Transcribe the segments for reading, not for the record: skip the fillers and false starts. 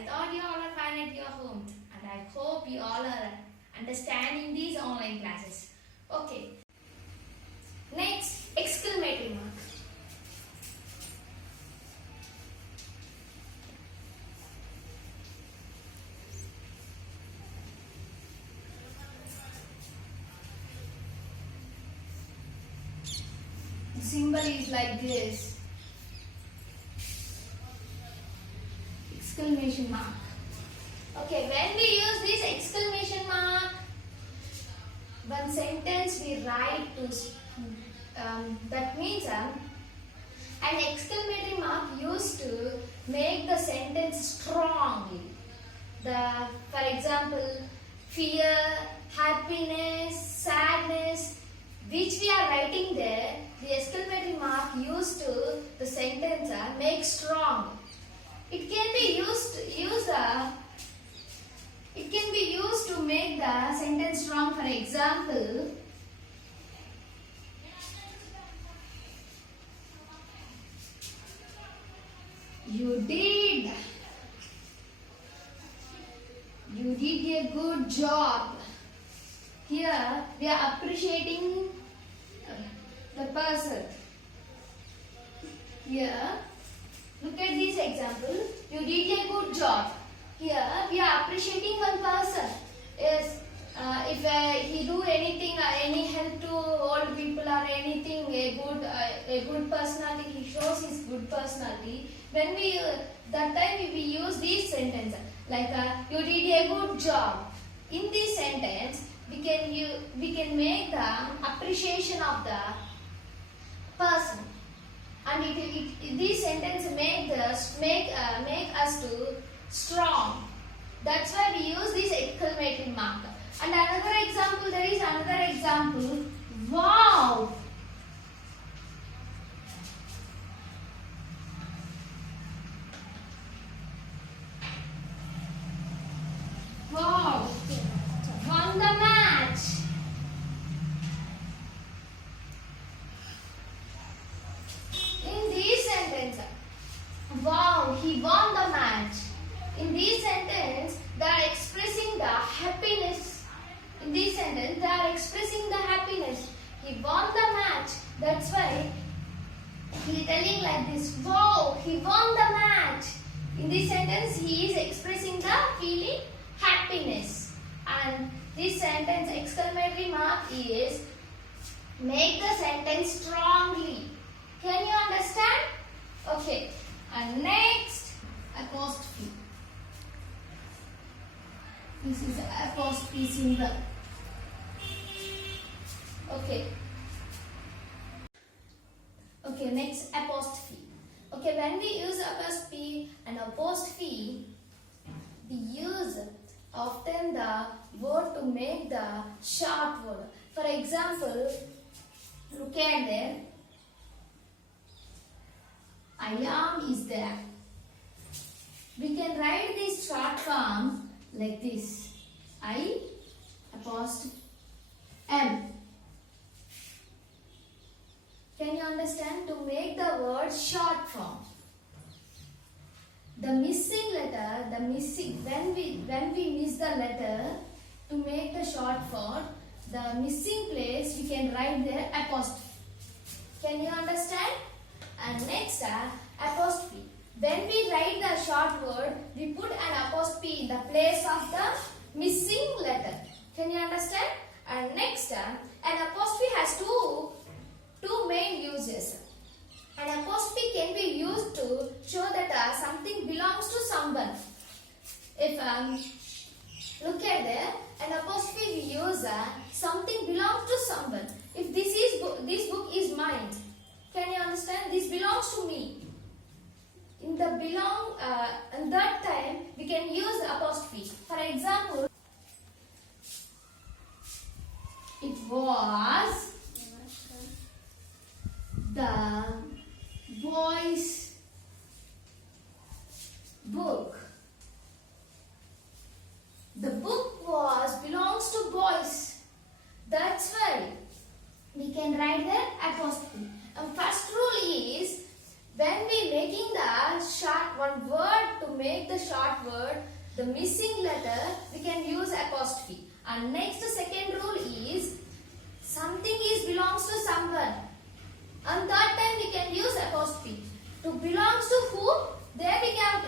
I thought you all are fine at your home, and I hope you all are understanding these online classes. Okay. Next, exclamation mark. The symbol is like this. Exclamation mark. Okay, when we use this exclamation mark, one sentence we write to, that means an exclamation mark used to make the sentence strongly. For example, fear, happiness, sadness, which we are writing there, the exclamation mark used to the sentence make strong. It can be used to make the sentence strong. For example, you did a good job. Here we are appreciating the person. Here, look at this example. You did a good job. Here we are appreciating one person. Yes, if he do anything, any help to old people or anything, a good personality, he shows his good personality. When we that time we use this sentence like you did a good job. In this sentence, we can make the appreciation of the person, and this sentence make us to strong. That's why we use this exclamation mark. And another example, there is another example. Wow! Wow! Won the match. In this sentence, wow, he won the match. In this sentence, they are expressing the happiness. In this sentence, they are expressing the happiness. He won the match. That's why he is telling like this. Wow, he won the match. In this sentence, he is expressing the feeling happiness. And this sentence exclamatory mark is make the sentence strongly. Can you understand? Okay. And next, apostrophe. This is apostrophe symbol. Okay. Okay, next apostrophe. Okay, when we use apostrophe and apostrophe, we use often the word to make the short word. For example, look at there. I am is there. We can write this short form like this. I apostrophe am. Can you understand? To make the word short form. The missing letter, when we miss the letter, to make the short form, the missing place we can write there apostrophe. Can you understand? And next, apostrophe. When we write the short word, we put an apostrophe in the place of the missing letter. Can you understand? And next, an apostrophe has two main uses. An apostrophe can be used to show that something belongs to someone. If look at there, an apostrophe we use something belongs to someone. If this book is mine, can you understand? This belongs to me. In that time we can use apostrophe. For example, it was the boy's book. The book belongs to boys. That's why we can write the apostrophe. And first rule is, when we making the short one word to make the short word, the missing letter, we can use apostrophe. And next second rule is something is belongs to someone. And third time we can use apostrophe. To belongs to who? There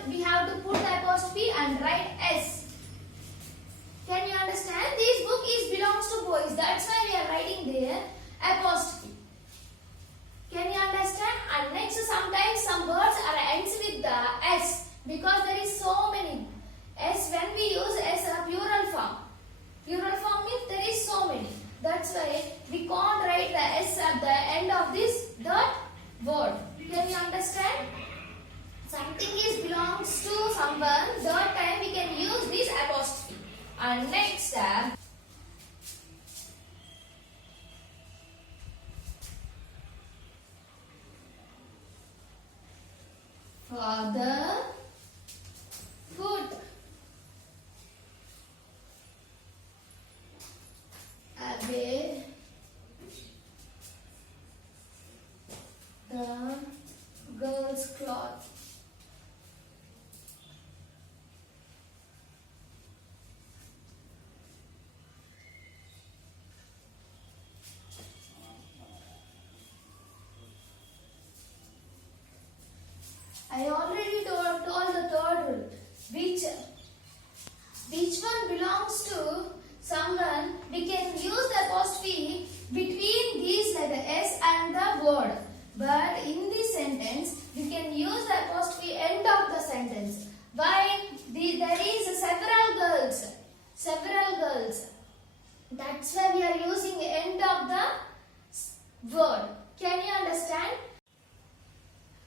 we have to put the apostrophe and write S. Can you understand? This book is belongs to boys. That's why we are writing there apostrophe. Can you understand? And next, sometimes some words are ends with the S because there is so many. S, when we use S a plural form. Plural form means there is so many. That's why we can't write the S at the end of that word. Can you understand? Something is belongs to someone. Third time we can use this apostrophe. And next, father put away the girl's cloth. I already told the third rule. Which one belongs to someone? We can use the apostrophe between these letter S and the word. But in this sentence, we can use the apostrophe end of the sentence. Why? There is several girls. Several girls. That's why we are using end of the word. Can you understand?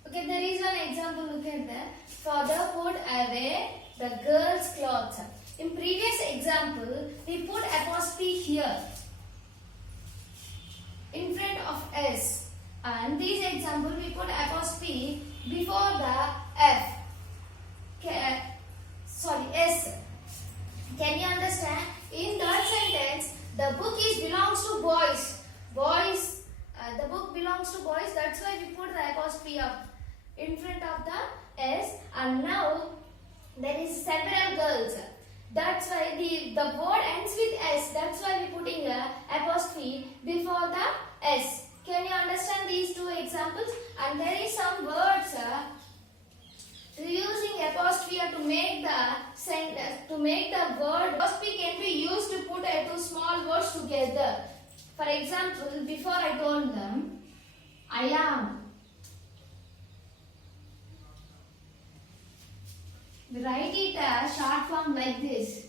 Okay, there is one example. Look at that. Father put away the girl's clothes. In previous example, we put apostrophe here in front of S. And this example, we put apostrophe before the F. S. Can you understand? In that sentence, the book belongs to boys. The book belongs to boys. That's why we put the apostrophe up in front of the S. And now there is several girls. That's why the word ends with S. That's why we putting a apostrophe before the S. Can you understand these two examples? And there is some words using apostrophe to make the sentence, to make the word. Apostrophe can be used to put two small words together. For example, before I told them, I am. We write it a short form like this.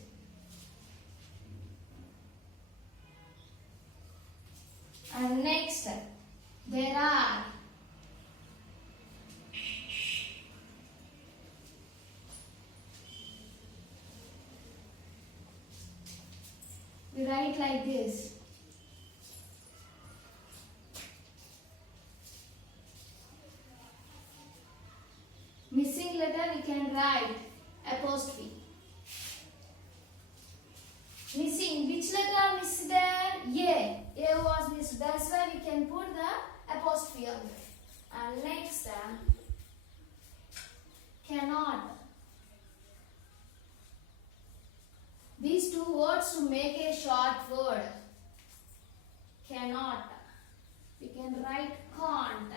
And next, there are. We write like this. Missing letter we can write apostrophe. Missing, which letter missed there? A. A was missed. That's why we can put the apostrophe on it. And next, cannot. These two words to make a short word. Cannot. We can write can't.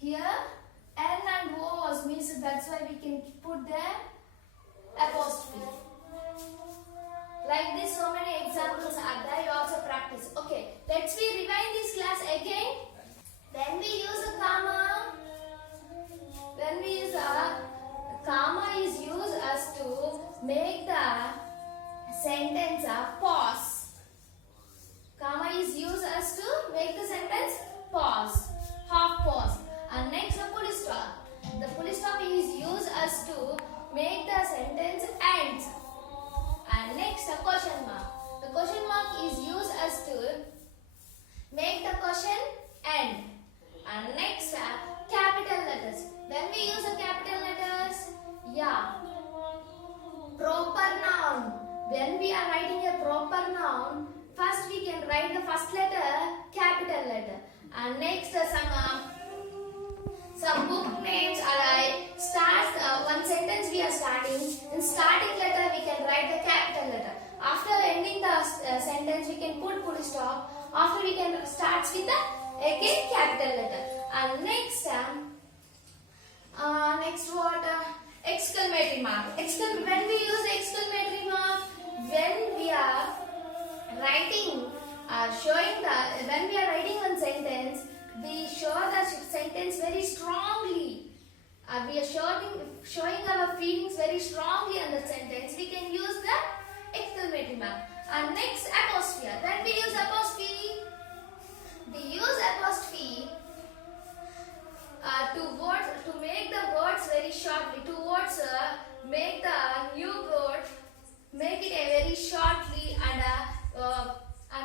Here, N and O was missed. That's why we can put the apostrophe. Like this, so many examples are there. You also practice. Okay, let's rewind this class again. When we use a comma, comma is used as to make the sentence a pause. Comma is used as to make the sentence pause, half pause. And next, the full stop. The full stop is used as to make the sentence end. And next, a question mark. The question mark is used as to make the question end. And next, capital letters. When we use the capital letters, proper noun. When we are writing a proper noun, first we can write the first letter, capital letter. And next, some book names are starts one stop. After we can start with the again capital letter. And next what? Exclamatory mark. When we use exclamatory mark, when we are writing, when we are writing one sentence, we show the sentence very strongly. We are showing our feelings very strongly on the sentence. We can use the exclamatory mark. And next, apostrophe. When we use apostrophe, to make the words very shortly. To words, make the new word, make it a very shortly. And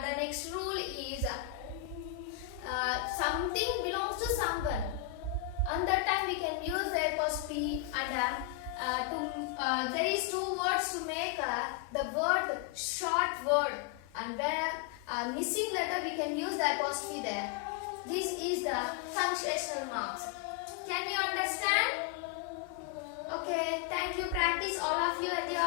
the next rule is something belongs to someone. On that time we can use the apostrophe, and there is two words to make the word short word, and where missing letter we can use the apostrophe there. This is the punctuational marks. Can you understand? Okay, thank you. Practice all of you at your